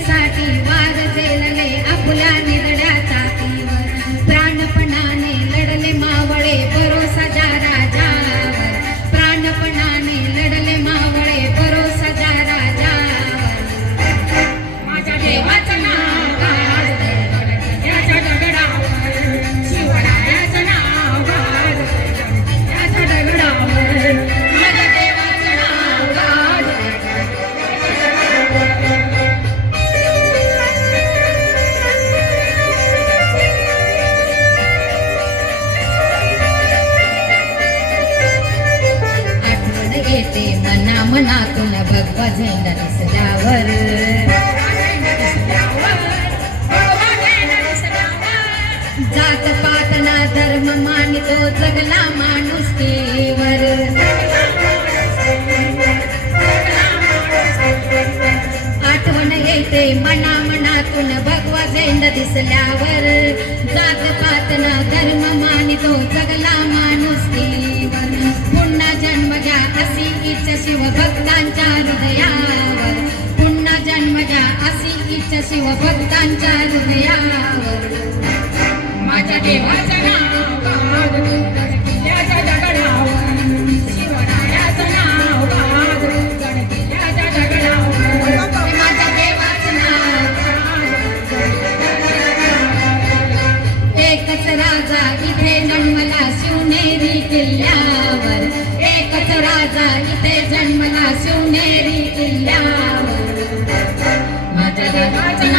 धरणीसाठी वार झेलले आपुल्या निरड्या छातीवर. प्राणपणाने लढले मावळे भरोसा ज्या राजावर. प्राणपणाने लढले मावळे भरोसा ज्या राजावर. माझ्या देवाचं नाव गाजतंय गडकिल्ल्याच्या दगडावर. शिवरायाचं नाव गाजतंय गडकिल्ल्याच्या दगडावर. माझ्या देवाचं नाव गाजतंय येते मना मनातून भगवा झेंडा दिसल्यावर. जात पात ना धर्म मानितो जगला माणुसकीवर. आठवण येते मना मनातून भगवा झेंडा दिसल्यावर. जात पात ना धर्म मानितो जगला माणुसकीवर. पुन्हा जन्म घ्या अशी इच्छा शिवभक्तांच्या हृदयावर. पुन्हा जन्म घ्या अशी इच्छा शिवभक्तांच्या हृदयावर. माझ्या देवाचं नाव गाजतंय गडकिल्ल्याच्या दगडावर. शिवरायाचं नाव गाजतंय गडकिल्ल्याच्या दगडावर. माझ्या देवाचं नाव एकच राजा इथे जन्मला शिवनेरी किल्ल्यावर. एकच राजा इथे जन्मला शिवनेरी किल्ल्यावर. माझ्या देवाचं